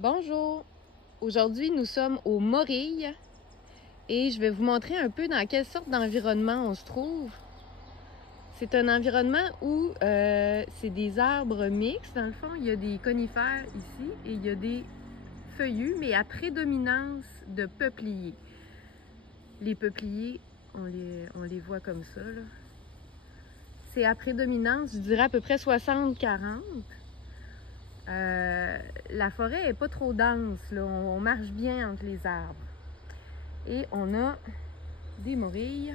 Bonjour! Aujourd'hui, nous sommes aux Morilles et je vais vous montrer un peu dans quelle sorte d'environnement on se trouve. C'est un environnement où c'est des arbres mixtes. Dans le fond, il y a des conifères ici et il y a des feuillus, mais à prédominance de peupliers. Les peupliers, on les voit comme ça, là. C'est à prédominance, je dirais à peu près 60-40. La forêt est pas trop dense, là. On marche bien entre les arbres. Et on a des morilles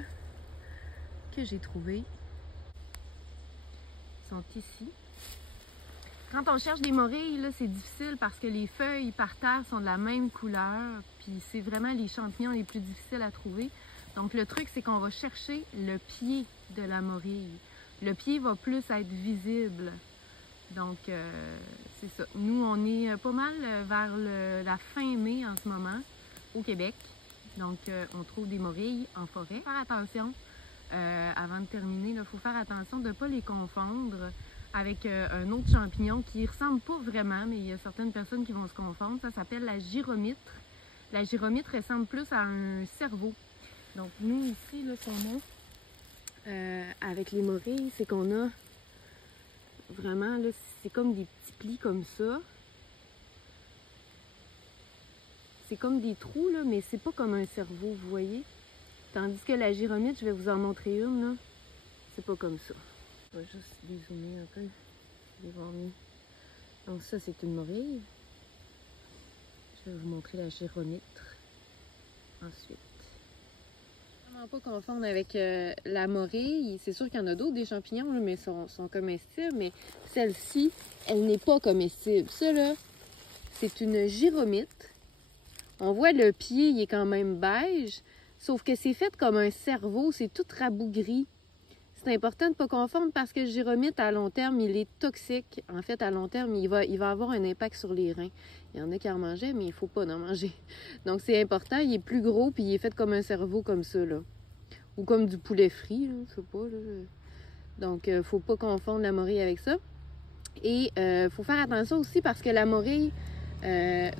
que j'ai trouvées. Ils sont ici. Quand on cherche des morilles, c'est difficile parce que les feuilles par terre sont de la même couleur. Puis c'est vraiment les champignons les plus difficiles à trouver. Donc le truc, c'est qu'on va chercher le pied de la morille. Le pied va plus être visible. Donc, c'est ça. Nous, on est pas mal vers la fin mai en ce moment, au Québec. Donc, on trouve des morilles en forêt. Faire attention, avant de terminer, il faut faire attention de ne pas les confondre avec un autre champignon qui ne ressemble pas vraiment, mais il y a certaines personnes qui vont se confondre. Ça s'appelle la gyromitre. La gyromitre ressemble plus à un cerveau. Donc, nous, ici, là, ce qu'on a avec les morilles, c'est qu'on a vraiment, là, c'est comme des petits plis comme ça. C'est comme des trous, là, mais c'est pas comme un cerveau, vous voyez? Tandis que la gyromitre, je vais vous en montrer une, là. C'est pas comme ça. Je vais juste dézoomer un peu. Les voir mieux. Donc ça, c'est une morille. Je vais vous montrer la gyromitre. Ensuite. Vraiment pas confondre avec la morille. C'est sûr qu'il y en a d'autres, des champignons, là, mais sont comestibles. Mais celle-ci, elle n'est pas comestible. Ça, là, c'est une gyromitre. On voit le pied, il est quand même beige, sauf que c'est fait comme un cerveau, c'est tout rabougri. C'est important de ne pas confondre parce que le gyromitre, à long terme, il est toxique. En fait, à long terme, il va avoir un impact sur les reins. Il y en a qui en mangeaient, mais il ne faut pas en manger. Donc, c'est important, il est plus gros, puis il est fait comme un cerveau comme ça, là. Ou comme du poulet frit, là, je sais pas, là. Donc, il ne faut pas confondre la morille avec ça. Et il faut faire attention aussi parce que la morille,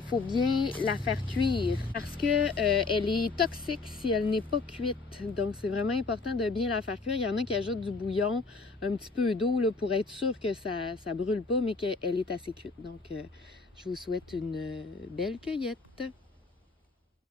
faut bien la faire cuire parce que elle est toxique si elle n'est pas cuite. Donc c'est vraiment important de bien la faire cuire. Il y en a qui ajoutent du bouillon, un petit peu d'eau là, pour être sûr que ça brûle pas, mais qu'elle est assez cuite. Donc je vous souhaite une belle cueillette.